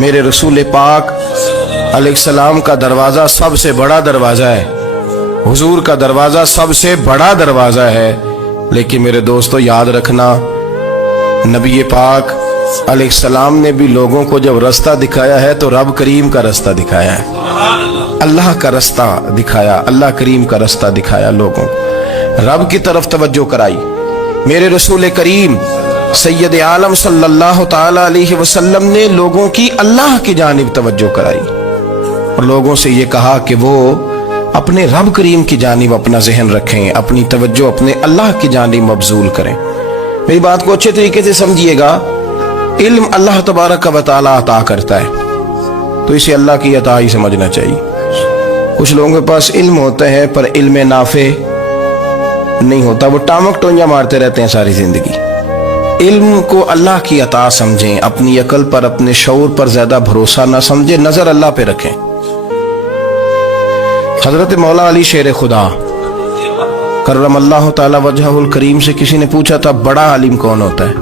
मेरे रसूल पाक अलैहिस्सलाम का दरवाज़ा सबसे बड़ा दरवाज़ा है, हुजूर का दरवाज़ा सबसे बड़ा दरवाज़ा है। लेकिन मेरे दोस्तों याद रखना, नबी पाक अलैहिस्सलाम ने भी लोगों को जब रास्ता दिखाया है तो रब करीम का रास्ता दिखाया है, अल्लाह का रास्ता दिखाया, अल्लाह करीम का रास्ता दिखाया, लोगों रब की तरफ तवज्जो कराई। मेरे रसूल करीम सैयद आलम सल्लल्लाहु ताला अलैहि वसल्लम ने लोगों की अल्लाह की जानिब तवज्जो कराई और लोगों से ये कहा कि वो अपने रब करीम की जानिब अपना जहन रखें, अपनी तवज्जो अपने अल्लाह की जानिब मबजूल करें। मेरी बात को अच्छे तरीके से समझिएगा, इल्म अल्लाह तबारक व तआला अता करता है, तो इसे अल्लाह की अता ही समझना चाहिए। कुछ लोगों के पास इल्म होता है पर इल्म नाफे नहीं होता, वो टामक टोंजा मारते रहते हैं सारी जिंदगी। इल्म को अल्लाह की अता समझें, अपनी अकल पर अपने शऊर पर ज्यादा भरोसा ना समझें, नजर अल्लाह पे रखें। हजरत मौला अली शेर खुदा करमल्लाहु ताला वजहुल करीम से किसी ने पूछा था बड़ा आलिम कौन होता है।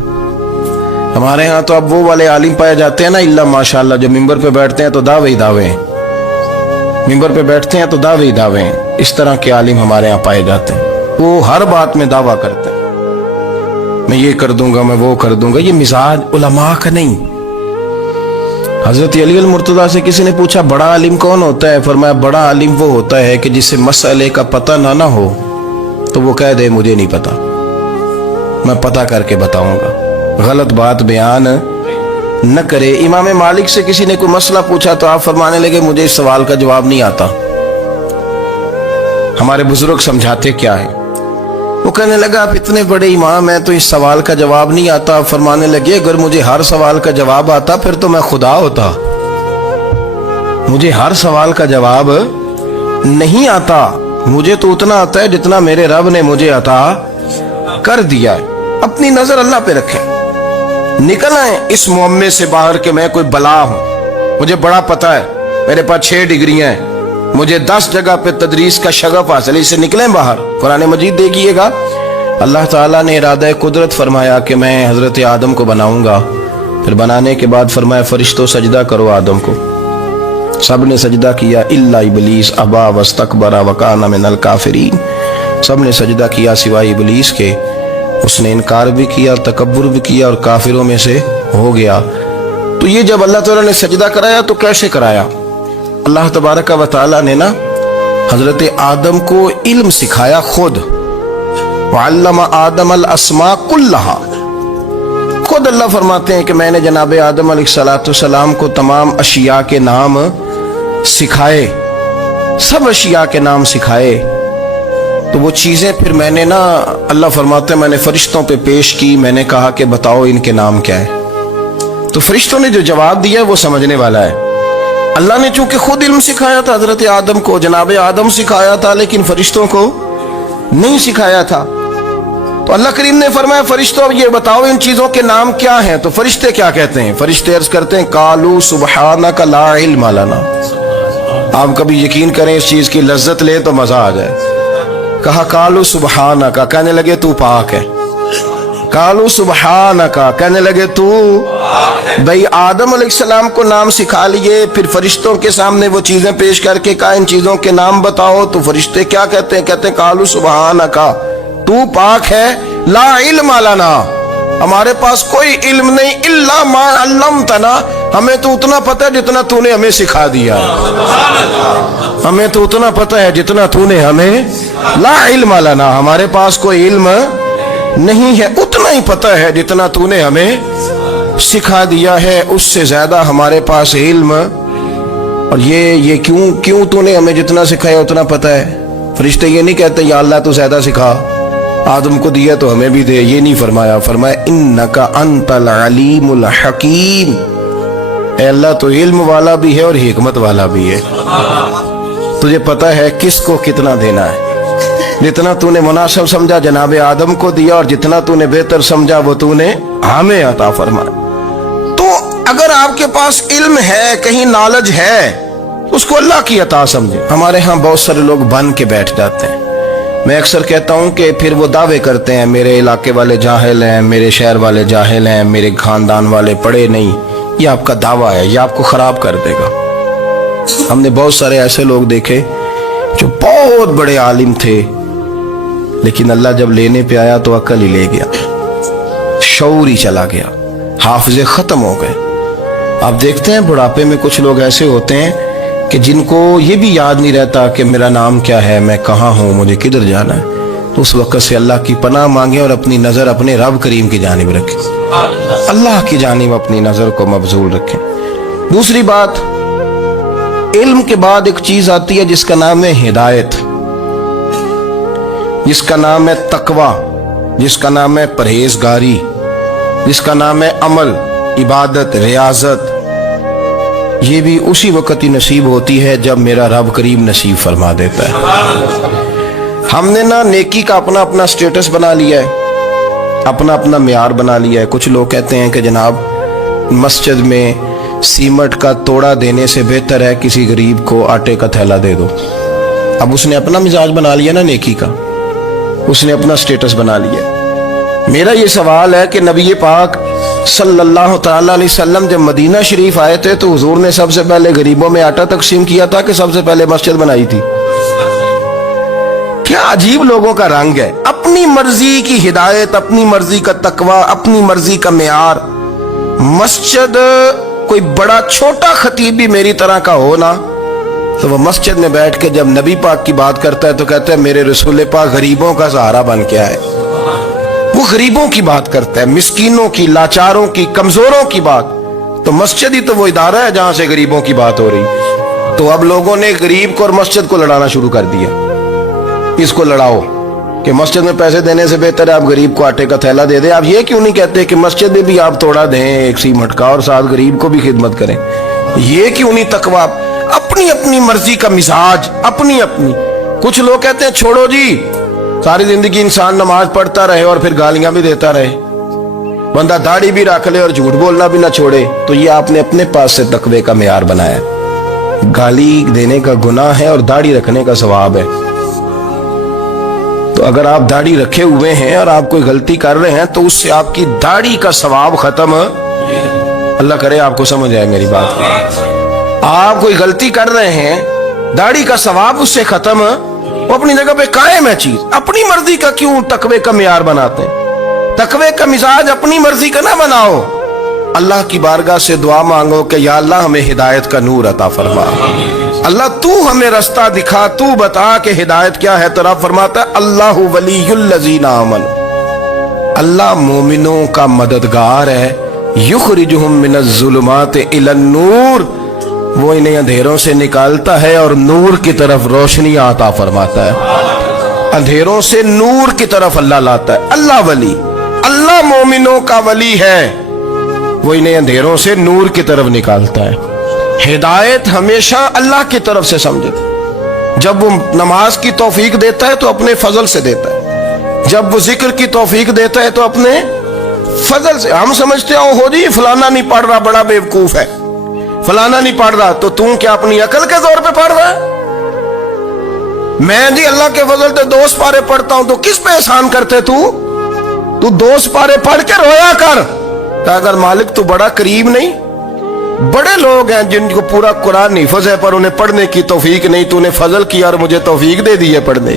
हमारे यहाँ तो अब वो वाले आलिम पाए जाते हैं ना, इल्ला माशाअल्लाह, जो मिंबर पे बैठते हैं तो दावे ही दावे, मिंबर पे बैठते हैं तो दावे ही दावे, इस तरह के आलिम हमारे यहाँ पाए जाते हैं। वो हर बात में दावा करते हैं, मैं ये कर दूंगा, मैं वो कर दूंगा। ये मिजाज उलमा का नहीं। हजरत अली अल मुर्तजा से किसी ने पूछा बड़ा आलिम कौन होता है, फरमाया बड़ा आलिम वो होता है कि जिसे मसले का पता ना हो तो वो कह दे मुझे नहीं पता, मैं पता करके बताऊंगा, गलत बात बयान न करे। इमाम मालिक से किसी ने कोई मसला पूछा तो आप फरमाने लगे मुझे इस सवाल का जवाब नहीं आता, हमारे बुजुर्ग समझाते क्या है। वो कहने लगा आप इतने बड़े इमाम हैं तो इस सवाल का जवाब नहीं आता। फरमाने लगे अगर मुझे हर सवाल का जवाब आता फिर तो मैं खुदा होता, मुझे हर सवाल का जवाब नहीं आता, मुझे तो उतना आता है जितना मेरे रब ने मुझे अता कर दिया है। अपनी नजर अल्लाह पे रखें, निकल आए इस मुअम्मे से बाहर के मैं कोई बला हूं, मुझे बड़ा पता है, मेरे पास 6 डिग्रियां हैं, मुझे 10 जगह पे तदरीस का शगफ हासिल है, इससे निकलें बाहर। कुरान मजीद देखिएगा, अल्लाह ताला ने इरादा कुदरत फरमाया कि मैं हजरत आदम को बनाऊंगा, फिर बनाने के बाद फरमाया फरिश्तों सजदा करो आदम को। सब ने सजदा किया इल्ला इबलीस अबा वस्तकबरा वकाना मिनल काफिरीन, सब ने सजदा किया सिवाय इबलीस के, उसने इनकार भी किया, तकब्बुर भी किया और काफिरों में से हो गया। तो ये जब अल्लाह ताला ने सजदा कराया तो कैसे कराया? अल्लाह तबारक व तआला ने ना हजरत आदम को इल्म सिखाया खुद, वअल्लम आदम अल अस्मा कुल्लहा। खुद अल्लाह फरमाते हैं कि मैंने जनाब आदम अलैहिस्सलाम को तमाम अशिया के नाम सिखाए, सब अशिया के नाम सिखाए। तो वो चीजें फिर मैंने ना, अल्लाह फरमाते हैं मैंने फरिश्तों पे पेश की, मैंने कहा कि बताओ इनके नाम क्या है। तो फरिश्तों ने जो जवाब दिया वो समझने वाला है। अल्लाह ने चूंकि खुद इल्म सिखाया था हजरत आदम को, जनाब आदम सिखाया था, लेकिन फरिश्तों को नहीं सिखाया था। तो अल्लाह करीम ने फरमाया फरिश्तों ये बताओ इन चीजों के नाम क्या हैं। तो फरिश्ते क्या कहते हैं? फरिश्ते अर्ज करते हैं कालू सुबहानका ला इल्म लना। आप कभी यकीन करें इस चीज की लज्जत ले तो मजा आ जाए। कहा कालू सुबहानका, कहने लगे तू पाक है। कालू सुबहानका, कहने लगे तू, भाई आदम अलैहिस्सलाम को नाम सिखा लिए, फिर फरिश्तों के सामने वो चीजें पेश करके कहा इन चीजों के नाम बताओ। तो फरिश्ते क्या कहते हैं? कहते हैं कालू सुबहानका, तू पाक है, ला इल्म लना, हमारे पास कोई इल्म नहीं, इल्ला मा अल्लमतना, हमें तो उतना पता है जितना तूने हमें सिखा दिया, हमें तो उतना पता है जितना तूने हमें, ला इल्म लना, हमारे पास कोई इल्म नहीं है, उतना ही पता है जितना तूने हमें सिखा दिया है, उससे ज्यादा हमारे पास इल्म। और ये क्यों तूने हमें जितना सिखाया उतना पता है। फरिश्ते ये नहीं कहते या अल्लाह तू ज्यादा सिखा, आदम को दिया तो हमें भी दे, ये नहीं फरमाया। फरमाया इन्नका अंतल अलीमुल हकीम, ए अल्लाह तो इल्म वाला भी है और हिकमत वाला भी है, तुझे पता है किसको कितना देना है। जितना तूने मुनासिब समझा जनाब आदम को दिया और जितना तूने बेहतर समझा वो तूने हमें अता फरमाया। तो अगर आपके पास इल्म है, कहीं नॉलेज है, उसको अल्लाह की अता समझे। हमारे यहाँ बहुत सारे लोग बन के बैठ जाते हैं। मैं अक्सर कहता हूँ कि फिर वो दावे करते हैं मेरे इलाके वाले जाहिल हैं, मेरे शहर वाले जाहिल हैं, मेरे खानदान वाले पढ़े नहीं, ये आपका दावा है, ये आपको खराब कर देगा। हमने बहुत सारे ऐसे लोग देखे जो बहुत बड़े आलिम थे, लेकिन अल्लाह जब लेने पे आया तो अकल ही ले गया, शऊर ही चला गया, हाफिजे खत्म हो गए। आप देखते हैं बुढ़ापे में कुछ लोग ऐसे होते हैं कि जिनको ये भी याद नहीं रहता कि मेरा नाम क्या है, मैं कहाँ हूँ, मुझे किधर जाना है। तो उस वक्त से अल्लाह की पनाह मांगे और अपनी नज़र अपने रब करीम की जानिब रखें, अल्लाह की जानिब अपनी नज़र को मबजूल रखें। दूसरी बात, इल्म के बाद एक चीज आती है जिसका नाम है हिदायत, जिसका नाम है तकवा, जिसका नाम है परहेजगारी, जिसका नाम है अमल, इबादत, रियाजत। ये भी उसी वक्त ही नसीब होती है जब मेरा रब करीम नसीब फरमा देता है। हमने ना नेकी का अपना अपना स्टेटस बना लिया है, अपना अपना मियार बना लिया है। कुछ लोग कहते हैं कि जनाब मस्जिद में सीमट का तोड़ा देने से बेहतर है किसी गरीब को आटे का थैला दे दो। अब उसने अपना मिजाज बना लिया ना नेकी का, उसने अपना स्टेटस बना लिया। मेरा ये सवाल है कि नबी पाक सल्लल्लाहु तआला अलैहि वसल्लम जब मदीना शरीफ आए थे तो हुजूर ने सबसे पहले गरीबों में आटा तकसीम किया था कि सबसे पहले मस्जिद बनाई थी? क्या अजीब लोगों का रंग है, अपनी मर्जी की हिदायत, अपनी मर्जी का तकवा, अपनी मर्जी का मियार। मस्जिद कोई बड़ा छोटा खतीब भी मेरी तरह का हो ना, तो वह मस्जिद में बैठ के जब नबी पाक की बात करता है तो कहता है मेरे रसूल पाक गरीबों का सहारा बन के आए। वो गरीबों की बात करता है, मिस्कीनों की, लाचारों की, कमजोरों की बात। तो मस्जिद ही तो वो इदारा है जहां से गरीबों की बात हो रही। तो अब लोगों ने गरीब को और मस्जिद को लड़ाना शुरू कर दिया, इसको लड़ाओ कि मस्जिद में पैसे देने से बेहतर है आप गरीब को आटे का थैला दे दें। आप ये क्यों नहीं कहते कि मस्जिद में भी आप तोड़ा दें एक सीमट का और साथ गरीब को भी खिदमत करें? ये क्यों नहीं तकवा? अपनी अपनी मर्जी का मिजाज, अपनी अपनी। कुछ लोग कहते हैं छोड़ो जी, सारी जिंदगी इंसान नमाज पढ़ता रहे और फिर गालियां भी देता रहे, बंदा दाढ़ी भी रख ले और झूठ बोलना भी ना छोड़े। तो ये आपने अपने पास से तकवे का मियार बनाया। गाली देने का गुनाह है और दाढ़ी रखने का सवाब है। तो अगर आप दाढ़ी रखे हुए हैं और आप कोई गलती कर रहे हैं तो उससे आपकी दाढ़ी का सवाब खत्म, अल्लाह करे आपको समझ आए मेरी बात। आप कोई गलती कर रहे हैं, दाढ़ी का सवाब उससे खत्म, वो अपनी जगह पे कायम है चीज। अपनी मर्जी का क्यों तकवे का मियार बनाते हैं? तकवे का मिजाज अपनी मर्जी का ना बनाओ। अल्लाह की बारगाह से दुआ मांगो कि या अल्लाह हमें हिदायत का नूर अता फरमा, अल्लाह तू हमें रास्ता दिखा, तू बता कि हिदायत क्या है। तो रब फरमाता है अल्लाहु वलियुल लज़ीना आमनू, अल्लाह मोमिनों का मददगार है। युखरिजुहुम मिनज़्ज़ुलुमाति इलन नूर, वो इन्हें अंधेरों से निकालता है और नूर की तरफ रोशनी अता फरमाता है। अंधेरों से नूर की तरफ अल्लाह लाता है। अल्लाह वली, अल्लाह मोमिनों का वली है, वो इन्हें अंधेरों से नूर की तरफ निकालता है। हिदायत हमेशा अल्लाह की तरफ से समझे। जब वो नमाज की तौफीक देता है तो अपने फजल से देता है, जब वो जिक्र की तौफीक देता है तो अपने फजल से। हम समझते हो जी फलाना नहीं पढ़ रहा, बड़ा बेवकूफ है, फलाना नहीं पढ़ रहा, तो तू क्या अपनी अकल के जोर पे पढ़ रहा है? मैं जी अल्लाह के फजल से 2 पारे पढ़ता हूं, तो किस पे एहसान करते तू 2 पारे पढ़ के रोया कर। तो अगर मालिक तू बड़ा करीब नहीं, बड़े लोग हैं जिनको पूरा कुरान हिफ्ज़ है पर उन्हें पढ़ने की तौफीक नहीं, तूने फजल किया और मुझे तौफीक दे दी है पढ़ने।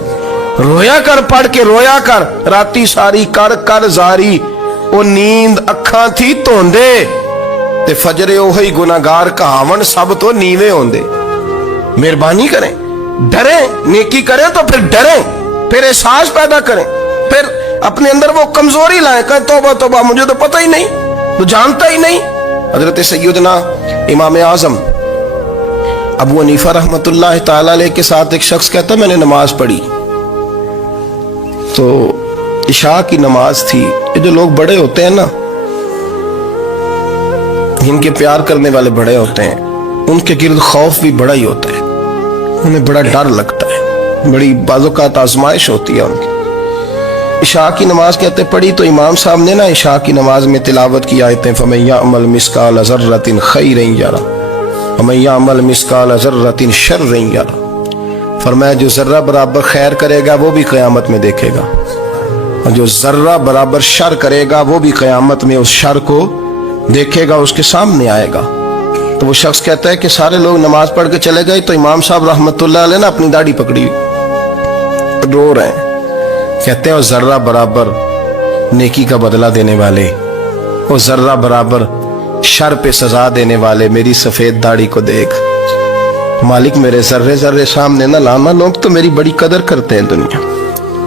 रोया कर, पढ़ के रोया कर। राती सारी कर कर जारी, वो नींद अखा थी धोंदे ते फजरे ओही गुनाहगार कहावन सब तो नीवे होंदे। मेहरबानी करें, डरें, नेकी करें तो फिर डरें, फिर एहसास पैदा करें, फिर अपने अंदर वो कमजोरी लाएं, कहें तौबा तौबा मुझे तो पता ही नहीं, तो जानता ही नहीं। हजरत सैयदना इमाम आजम अबू हनीफा रहमतुल्लाह ताला अलैह के साथ एक शख्स कहता मैंने नमाज पढ़ी, तो इशा की नमाज थी। ये जो लोग बड़े होते हैं ना, जिनके प्यार करने वाले बड़े होते हैं, उनके गिर्द खौफ भी बड़ा ही होता है, उन्हें बड़ा डर लगता है, बड़ी बाज़ोकात आजमाइश होती है उनकी। इशा की नमाज कहते पढ़ी तो इमाम साहब ने ना इशा की नमाज में तिलावत की आयतें फमन यअमल मिस्काल ज़र्रतिन खैरन यरा वमन यअमल मिस्काल ज़र्रतिन शर्रन यरा। फरमाया जो जर्रा बराबर खैर करेगा वो भी क़यामत में देखेगा, और जो जर्रा बराबर शर करेगा वो भी क़यामत में उस शर को دیکھے گا اس کے سامنے آئے گا. تو وہ شخص کہتا ہے کہ سارے لوگ نماز پڑھ کے چلے گئے تو امام صاحب رحمت اللہ علیہ نے اپنی داڑھی پکڑی رو رہے ہیں. کہتے ہیں وہ ذرہ برابر نیکی کا بدلہ دینے والے, وہ ذرہ برابر شر پہ سزا دینے والے میری سفید داڑھی کو دیکھ. مالک میرے ذرے ذرے سامنے نہ لانا, لوگ تو میری بڑی قدر کرتے ہیں دنیا,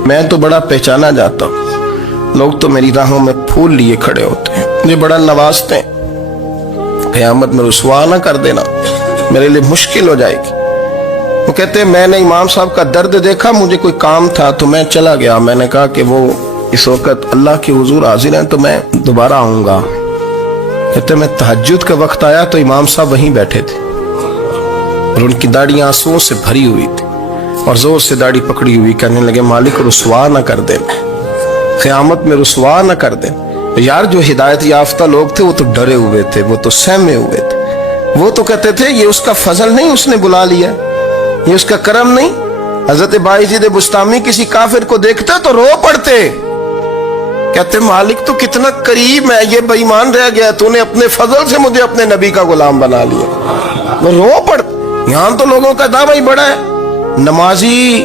میں تو بڑا پہچانا جاتا ہوں, لوگ تو میری راہوں میں پھول لیے کھڑے ہوتے ہیں, مجھے بڑا نوازتے ہیں. قیامت میں رسوا نہ کر دینا, میرے لیے مشکل ہو جائے گی. وہ کہتے ہیں میں نے امام صاحب کا درد دیکھا, مجھے کوئی کام تھا تو میں چلا گیا. میں نے کہا کہ وہ اس وقت اللہ کے حضور حاضر ہیں تو میں دوبارہ آؤں گا. کہتے ہیں میں تہجد کا وقت آیا تو امام صاحب وہیں بیٹھے تھے اور ان کی داڑھی آنسوؤں سے بھری ہوئی تھی اور زور سے داڑھی پکڑی ہوئی. کہنے لگے مالک رسوا نہ کر دے, قیامت میں رسوا نہ کر دے. یار جو ہدایت یافتہ لوگ تھے وہ تو ڈرے ہوئے تھے, وہ تو سہمے ہوئے تھے. وہ تو کہتے تھے یہ اس کا فضل نہیں, اس نے بلا لیا, یہ اس کا کرم نہیں. حضرت بایزید بسطامی کسی کافر کو دیکھتا تو رو پڑتے, کہتے مالک تو کتنا قریب ہے, یہ بے ایمان رہ گیا, تو نے اپنے فضل سے مجھے اپنے نبی کا غلام بنا لیا. وہ رو پڑتے. یہاں تو لوگوں کا دعویٰ ہی بڑا ہے. نمازی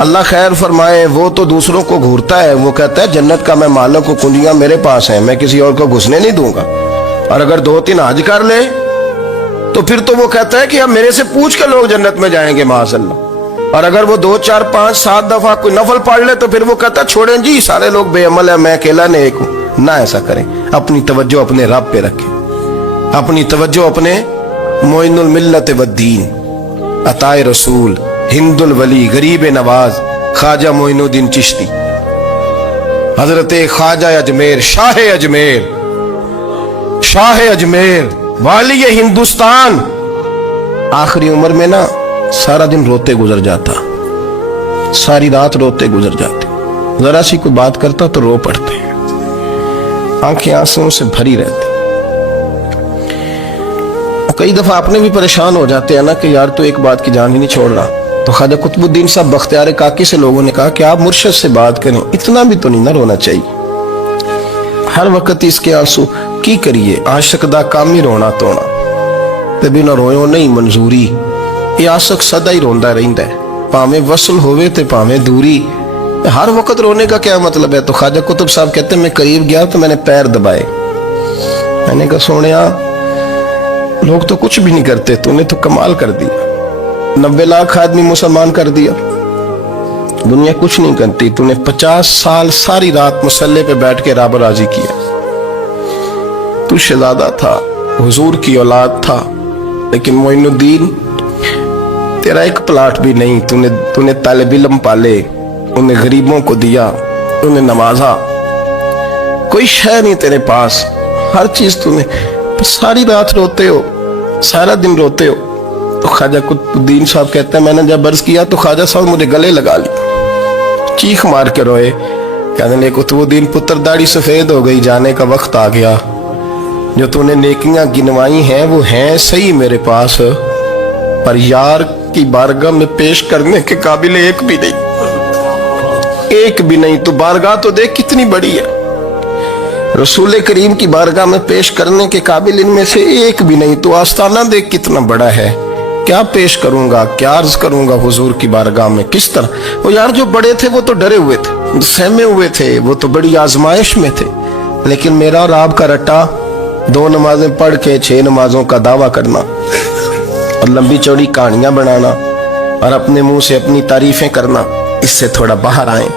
اللہ خیر فرمائے وہ تو دوسروں کو گھورتا ہے, وہ کہتا ہے جنت کا میں مالک کو کنجیاں میرے پاس ہیں, میں کسی اور کو گھسنے نہیں دوں گا. اور اگر 2-3 حج کر لے تو پھر تو وہ کہتا ہے کہ اب میرے سے پوچھ کے لوگ جنت میں جائیں گے معاذ اللہ. اور اگر وہ 2, 4, 5, 7 دفعہ کوئی نفل پڑھ لے تو پھر وہ کہتا ہے چھوڑیں جی سارے لوگ بے عمل ہیں, میں اکیلا نیک ہوں. نہ ایسا کریں, اپنی توجہ اپنے رب پہ رکھیں, اپنی توجہ اپنے معین الملت والدین, عطائے رسول, ہند الولی, غریب نواز, خواجہ معین الدین چشتی, حضرت خواجہ اجمیر, شاہ اجمیر, شاہ اجمیر, والی ہندوستان. آخری عمر میں نا سارا دن روتے گزر جاتا, ساری رات روتے گزر جاتے, ذرا سی کوئی بات کرتا تو رو پڑتے, آنکھیں آنسوں سے بھری رہتی. کئی دفعہ اپنے بھی پریشان ہو جاتے ہیں نا کہ یار تو ایک بات کی جان ہی نہیں چھوڑ رہا. تو خواجہ قطب الدین صاحب بختیار کاکی سے لوگوں نے کہا کہ آپ مرشد سے بات کریں, اتنا بھی تو نہیں نہ رونا چاہیے, ہر وقت اس کے آنسو کی کریے, عاشق دا کام ہی رونا تونا, تے بنا رویوں نہیں منظوری. یہ عاشق سدا ہی روندا رہندا ہے, پاویں وصل ہوئے تے پاویں دوری, ہر وقت رونے کا کیا مطلب ہے. تو خواجہ قطب صاحب کہتے ہیں میں قریب گیا تو میں نے پیر دبائے, میں نے کہا سونیا لوگ تو کچھ بھی نہیں کرتے, تو نے تو کمال کر دیا, 90 لاکھ آدمی مسلمان کر دیا, دنیا کچھ نہیں کرتی, تو نے 50 سال ساری رات مسلح پہ بیٹھ کے رب راضی کیا. تو شہزادہ تھا, حضور کی اولاد تھا, لیکن معین الدین تیرا ایک پلاٹ بھی نہیں, تو نے طالب علم پالے, انہیں غریبوں کو دیا, انہیں نوازا, کوئی شے نہیں تیرے پاس, ہر چیز تو نے, ساری رات روتے ہو, سارا دن روتے ہو. تو خواجہ قطب الدین صاحب کہتے ہیں میں نے جب عرض کیا تو خواجہ صاحب مجھے گلے لگا لی, چیخ مار کے روئے, کہنے لگے قطب الدین پتر داڑھی سفید ہو گئی, جانے کا وقت آ گیا, جو تو نے نیکیاں گنوائی ہیں وہ ہیں صحیح میرے پاس, پر یار کی بارگاہ میں پیش کرنے کے قابل ایک بھی نہیں, ایک بھی نہیں. تو بارگاہ تو دیکھ کتنی بڑی ہے, رسول کریم کی بارگاہ میں پیش کرنے کے قابل ان میں سے ایک بھی نہیں. تو آستانہ دیکھ کتنا بڑا ہے, کیا پیش کروں گا, کیا عرض کروں گا حضور کی بارگاہ میں, کس طرح. وہ یار جو بڑے تھے وہ تو ڈرے ہوئے تھے, سہمے ہوئے تھے, وہ تو بڑی آزمائش میں تھے, لیکن میرا اور آپ کا رٹا 2 نمازیں پڑھ کے 6 نمازوں کا دعویٰ کرنا اور لمبی چوڑی کہانیاں بنانا اور اپنے منہ سے اپنی تعریفیں کرنا, اس سے تھوڑا باہر آئیں.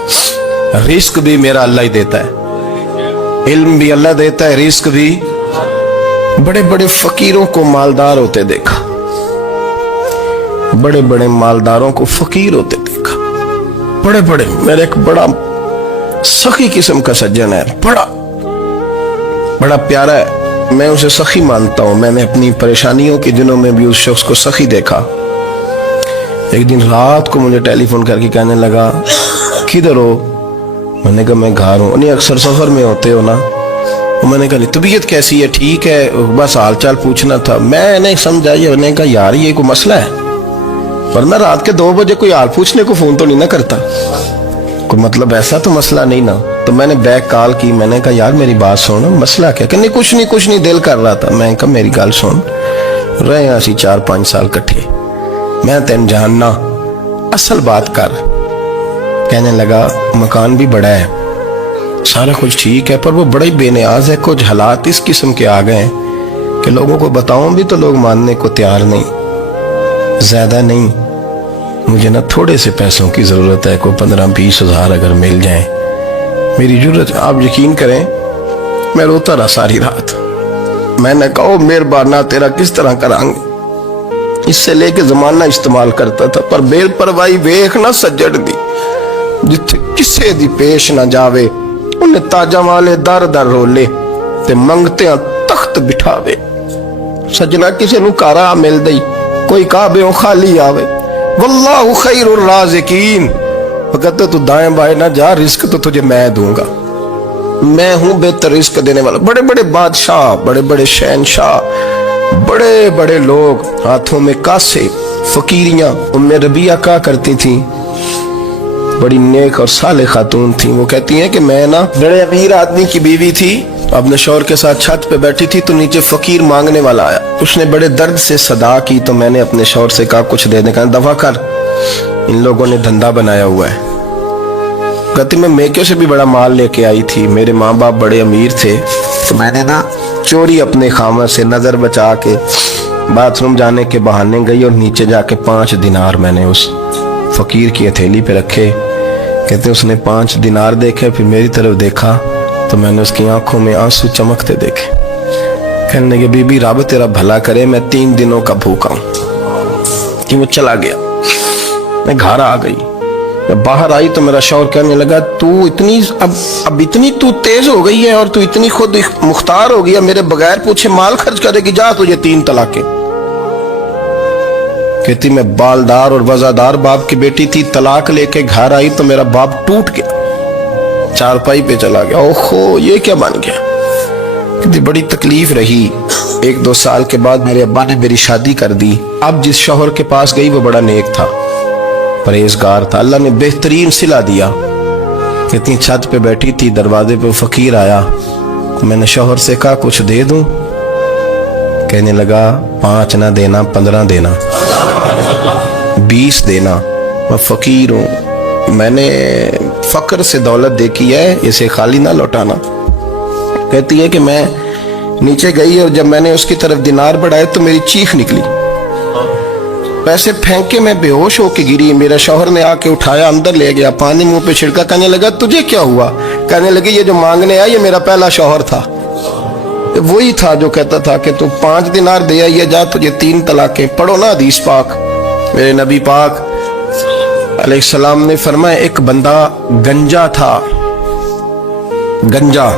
رزق بھی میرا اللہ ہی دیتا ہے, علم بھی اللہ دیتا ہے, رزق بھی. بڑے بڑے فقیروں کو مالدار ہوتے دیکھا, بڑے بڑے مالداروں کو فقیر ہوتے دیکھا, بڑے بڑے. میرے ایک بڑا سخی قسم کا سجن ہے, بڑا پیارا ہے, میں اسے سخی مانتا ہوں. میں نے اپنی پریشانیوں کے دنوں میں بھی اس شخص کو سخی دیکھا. ایک دن رات کو مجھے ٹیلی فون کر کے کہنے لگا کدھر ہو, میں نے کہا میں گھر ہوں. نہیں اکثر سفر میں ہوتے ہو نا. میں نے کہا طبیعت کیسی ہے, ٹھیک ہے, بس حال چال پوچھنا تھا. میں نے سمجھا, میں نے کہا یار یہ کوئی مسئلہ ہے, ورنہ رات کے 2 بجے کوئی حال پوچھنے کو فون تو نہیں نہ کرتا. कोई मतलब ऐसा तो मसला नहीं ना। तो मैंने बैक कॉल की, मैंने कहा यार मेरी बात सुन, मसला क्या? कहने कुछ नहीं दिल कर रहा था। मैं कहा मेरी गल सुन, रहे हैं असी 4-5 साल कट्ठे, मैं तेन जानना, असल बात कर। कहने लगा मकान भी बड़ा है, सारा कुछ ठीक है, पर वो बड़ा ही बेनियाज है। कुछ हालात इस किस्म के आ गए हैं कि लोगों को बताऊं भी तो लोग मानने को तैयार नहीं। ज्यादा नहीं, मुझे ना थोड़े से पैसों की जरूरत है, कोई 15-20 हज़ार अगर मिल जाए मेरी जरूरत। आप यकीन करें मैं रोता रहा सारी रात। मैंने कहा मेहरबाना तेरा किस तरह करांगे, इससे लेके जमाना इस्तेमाल करता था, पर बेपरवाही वेख ना सज्जड़ दी, जिथे किसे दी पेश ना जावे उन्हें ताजा वाले दर दर रोले ते मंगते तख्त बिठावे। सजना किसी नू कारा मिल दई, कोई काबे खाली आवे। वल्लाहु खैरुर राज़िकीन, कहते तू दाएं बाएं ना जा, रिस्क तो तुझे मैं दूंगा, मैं हूं बेहतर रिस्क देने वाला। बड़े बड़े बादशाह, बड़े बड़े शहनशाह, बड़े बड़े लोग, हाथों में कासे, फकीरियां। उम्मे रबिया क्या करती थी, बड़ी नेक और साले खातून थी। वो कहती हैं कि मैं ना बड़े अमीर आदमी की बीवी थी, अपने शौहर के साथ छत पे बैठी थी तो नीचे फकीर मांगने वाला आया। उसने बड़े दर्द से सदा की तो मैंने अपने शौहर से कहा कुछ देने का, दफा कर, इन लोगों ने धंधा बनाया हुआ है। कहती मैं मेके से भी बड़ा माल लेके आई थी, मेरे माँ बाप बड़े अमीर थे, तो मैंने ना चोरी अपने खामद से नजर बचा के बाथरूम जाने के बहाने गई और नीचे जाके 5 दिनार मैंने उस फकीर की हथेली पे रखे। कहते उसने 5 दिनार देखे, फिर मेरी तरफ देखा तो मैंने उसकी आंखों में आंसू चमकते देखे। कहने लगे बीबी रब तेरा भला करे, मैं 3 दिनों का भूखा हूं। कि वो चला गया, मैं घर आ गई। जब बाहर आई तो मेरा शौहर कहने लगा तू इतनी अब इतनी तू तेज हो गई है और तू इतनी खुद मुख्तार हो गई है, मेरे बगैर पूछे माल खर्च करेगी, जा तुझे 3 तलाकें। कहती मैं बालदार और वजादार बाप की बेटी थी, तलाक लेके घर आई तो मेरा बाप टूट गया, चारपाई पे चला गया। ओहो ये क्या बन गया। कहती बड़ी तकलीफ रही। 1-2 साल के बाद मेरे अब्बा ने मेरी शादी कर दी। अब जिस शौहर के पास गई वो बड़ा नेक था, परहेजगार था, अल्लाह ने बेहतरीन सिला दिया। कहती छत पे बैठी थी, दरवाजे पे फकीर आया, मैंने शौहर से कहा कुछ दे दूं। कहने लगा 5 ना देना, 15 देना, 20 देना, मैं फकीर हूं, मैंने फक्र से दौलत देखी है, इसे खाली ना लौटाना। कहती है कि मैं नीचे गई और जब मैंने उसकी तरफ दिनार बढ़ाए तो मेरी चीख निकली, पैसे फेंक के मैं बेहोश होके गिरी। मेरा शौहर ने आके उठाया, अंदर ले गया, पानी मुंह पे छिड़का। कहने लगा तुझे क्या हुआ? कहने लगी ये जो मांगने आया ये मेरा पहला शौहर था, वही था जो कहता था कि तू 5 दिनार दे आइए, जा तुझे 3 तलाकें। पढ़ो ना हदीस पाक, मेरे नबी पाक अलैहिस्सलाम ने फरमाया एक बंदा गंजा था। गंजा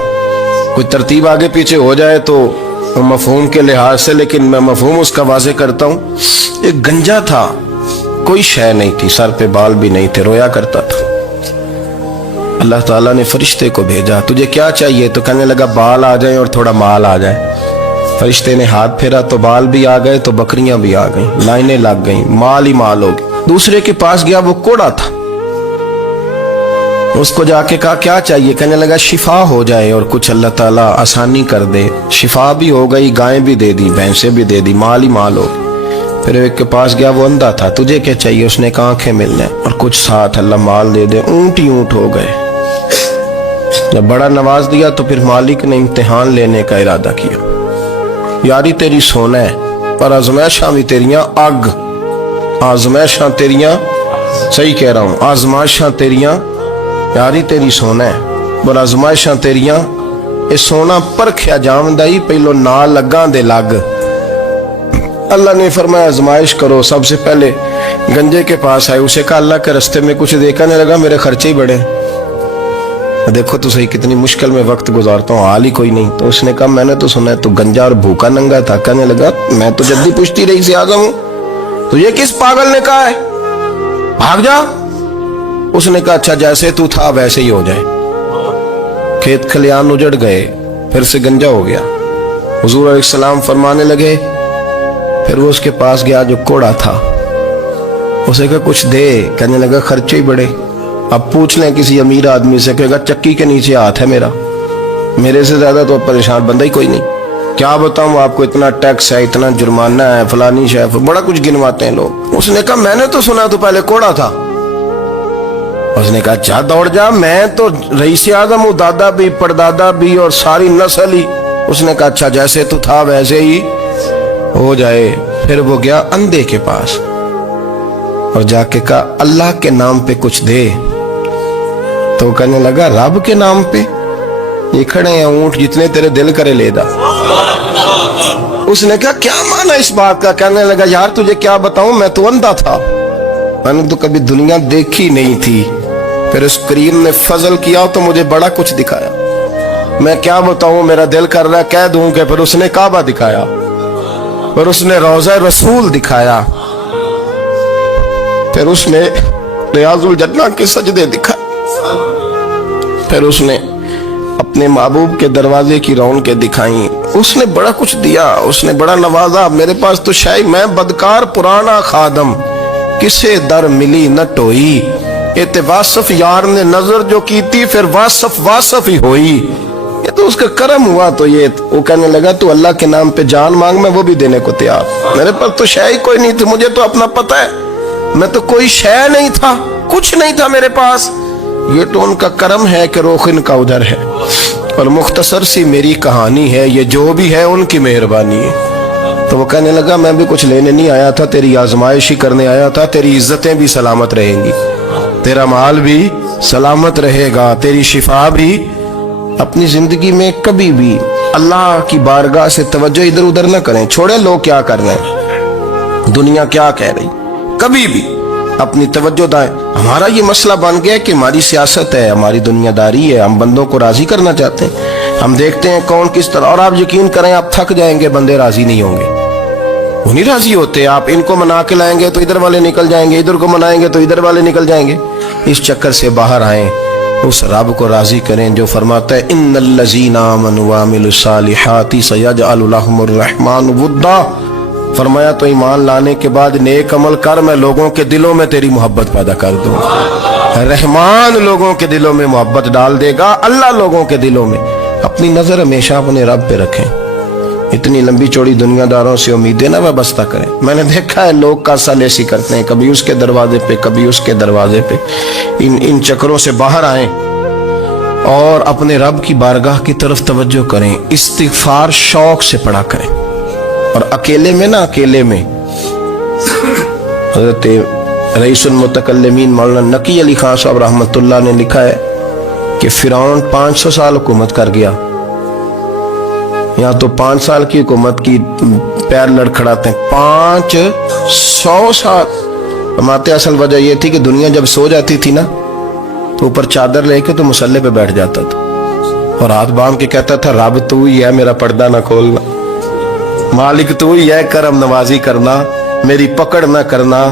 कोई तरतीब आगे पीछे हो जाए तो मफहूम के लिहाज से, लेकिन मैं मफहूम उसका वाज़े करता हूँ। एक गंजा था, कोई शय नहीं थी, सर पे बाल भी नहीं थे, रोया करता था। अल्लाह ताला ने फरिश्ते को भेजा, तुझे क्या चाहिए? तो कहने लगा बाल आ जाए और थोड़ा माल आ जाए। फरिश्ते ने हाथ फेरा तो बाल भी आ गए, तो बकरियां भी आ गईं, लाइनें लग गईं, माल ही माल हो गया। दूसरे के पास गया, वो कोड़ा था, उसको जाके कहा क्या चाहिए? कहने लगा शिफा हो जाए और कुछ अल्लाह ताला आसानी कर दे। शिफा भी हो गई, गायें भी दे दी, भैंसें भी दे दी, माल ही माल हो। फिर एक के पास गया, वो अंधा था, तुझे क्या चाहिए? उसने कहा आंखें मिलने और कुछ साथ, अल्लाह माल दे दे। ऊंट ही ऊंट हो गए। जब बड़ा नवाज दिया तो फिर मालिक ने इम्तिहान लेने का इरादा किया। यारी तेरी सोना है पर आजमाइशां भी तेरियां अग, आजमाइशां तेरियां, सही कह रहा हूं, आजमाइशां तेरियां, यारी तेरी सोना है पर आजमाइशां तेरियां, ये सोना परखिया जावंदा ही पहलो ना लगा दे लग। अल्लाह ने फरमाया आजमाइश करो। सबसे पहले गंजे के पास आए, उसे कहा अल्लाह के रास्ते में कुछ देखने लगा, मेरे खर्चे ही बड़े, देखो तो सही कितनी मुश्किल में वक्त गुजारता हूँ, हाल ही कोई नहीं। तो उसने कहा मैंने तो सुना है तू गंजा और भूखा नंगा था। कहने लगा मैं तो जल्दी पूछती रही से आजम हूँ, तो ये किस पागल ने कहा है भाग जा? उसने कहा अच्छा जैसे तू था वैसे ही हो जाए। खेत खलियान उजड़ गए, फिर से गंजा हो गया। हुजूर अलैहिस्सलाम फरमाने लगे, फिर वो उसके पास गया जो कोड़ा था, उसे कहा कुछ दे। कहने लगा खर्चे ही बड़े, اب پوچھ لیں کسی امیر آدمی سے، کہے گا چکی کے نیچے ہاتھ ہے میرا، میرے سے زیادہ تو پریشان بندہ ہی کوئی نہیں، کیا بتاؤں آپ کو، اتنا ٹیکس ہے، اتنا جرمانہ ہے، فلانی شے، بڑا کچھ گنواتے ہیں لوگ۔ اس نے کہا میں نے تو سنا تو پہلے کوڑا تھا۔ اس نے کہا اچھا دوڑ جا، میں تو رئیس اعظم ہوں، دادا بھی پردادا بھی اور ساری نسل ہی۔ اس نے کہا اچھا جیسے تو تھا ویسے ہی ہو جائے۔ پھر وہ گیا اندھے کے پاس اور جا کے کہا اللہ کے نام پہ کچھ دے۔ تو وہ کہنے لگا رب کے نام پہ؟ یہ کھڑے ہیں اونٹ، جتنے تیرے دل کرے لے دا۔ اس نے کہا کیا معنی اس بات کا؟ کہنے لگا یار تجھے کیا بتاؤں، میں تو اندھا تھا، میں نے تو کبھی دنیا دیکھی نہیں تھی، پھر اس کریم نے فضل کیا تو مجھے بڑا کچھ دکھایا، میں کیا بتاؤں، میرا دل کر رہا ہے کہہ دوں کہ پھر اس نے کعبہ دکھایا، پھر اس نے روضہ رسول دکھایا، پھر اس نے ریاض الجنہ کے سجدے دکھائے، پھر اس نے اپنے محبوب کے دروازے کی رونقیں دکھائیں، اس نے بڑا کچھ دیا، اس نے بڑا نوازا۔ میرے پاس تو شاید میں بدکار پرانا خادم، کسے در ملی نہ ٹوئی، اے واصف یار نے نظر جو کی تھی، پھر واصف ہی ہوئی، یہ تو اس کا کرم ہوا۔ تو یہ وہ کہنے لگا تو اللہ کے نام پہ جان مانگ، میں وہ بھی دینے کو تیار، میرے پاس تو شے ہی کوئی نہیں تھی، مجھے تو اپنا پتہ ہے، میں تو کوئی شے نہیں تھا، کچھ نہیں تھا میرے پاس، یہ تو ان کا کرم ہے کہ رخ ان کا ادھر ہے، اور مختصر سی میری کہانی ہے، یہ جو بھی ہے ان کی مہربانی ہے۔ تو وہ کہنے لگا میں بھی کچھ لینے نہیں آیا تھا، تیری آزمائش ہی کرنے آیا تھا، تیری عزتیں بھی سلامت رہیں گی، تیرا مال بھی سلامت رہے گا، تیری شفا بھی۔ اپنی زندگی میں کبھی بھی اللہ کی بارگاہ سے توجہ ادھر ادھر نہ کریں، چھوڑیں لوگ کیا کر رہے ہیں، دنیا کیا کہہ رہی، کبھی بھی اپنی توجہ دائیں۔ ہمارا یہ مسئلہ بن گیا کہ ہماری سیاست ہے، ہماری دنیا داری ہے، ہم بندوں کو راضی کرنا چاہتے ہیں، ہم دیکھتے ہیں کون کس طرح، اور آپ یقین کریں آپ تھک جائیں گے، بندے راضی نہیں ہوں گے، وہ نہیں راضی ہوتے، آپ ان کو منا کے لائیں گے تو ادھر والے نکل جائیں گے، ادھر کو منائیں گے تو ادھر والے نکل جائیں گے۔ اس چکر سے باہر آئیں، اس رب کو راضی کریں جو فرماتا ہے ان الذین آمنوا وعملوا الصالحات سیجعل لهم الرحمن ودا۔ فرمایا تو ایمان لانے کے بعد نیک عمل کر، میں لوگوں کے دلوں میں تیری محبت پیدا کر دوں، رحمان لوگوں کے دلوں میں محبت ڈال دے گا، اللہ لوگوں کے دلوں میں۔ اپنی نظر ہمیشہ اپنے رب پہ رکھیں، اتنی لمبی چوڑی دنیا داروں سے امیدیں نہ وابستہ کریں۔ میں نے دیکھا ہے لوگ کاسا لیسی کرتے ہیں، کبھی اس کے دروازے پہ کبھی اس کے دروازے پہ، ان چکروں سے باہر آئیں اور اپنے رب کی بارگاہ کی طرف توجہ کریں، استغفار شوق سے پڑھا کریں، اور اکیلے میں نہ، اکیلے میں حضرت رئیس المتکلمین مولانا نقی علی خان صاحب رحمۃ اللہ نے لکھا ہے کہ فرعون 500 سال حکومت کر گیا، یہاں تو 5 سال کی حکومت کی پیر لڑکھڑاتے ہیں، 500 سال۔ فرماتے اصل وجہ یہ تھی کہ دنیا جب سو جاتی تھی نا تو اوپر چادر لے کے تو مسلح پہ بیٹھ جاتا تھا اور ہاتھ باندھ کے کہتا تھا رب تو ہی ہے، میرا پردہ نہ کھولنا، مالک تو ہی ہے، کرم نوازی کرنا، میری پکڑ نہ کرنا۔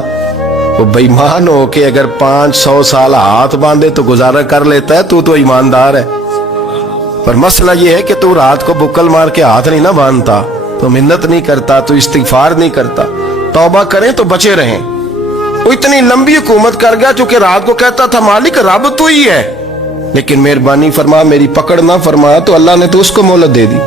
وہ بے ایمان ہو کے اگر 500 سال ہاتھ باندھے تو گزارا کر لیتا ہے، تو ایماندار ہے، پر مسئلہ یہ ہے کہ تو رات کو بکل مار کے ہاتھ نہیں نہ باندھتا، تو منت نہیں کرتا، تو استغفار نہیں کرتا، توبہ کریں تو بچے رہیں۔ وہ اتنی لمبی حکومت کر گیا چونکہ رات کو کہتا تھا مالک رب تو ہی ہے، لیکن مہربانی فرما، میری پکڑ نہ فرمایا، تو اللہ نے تو اس کو مہلت دے دی۔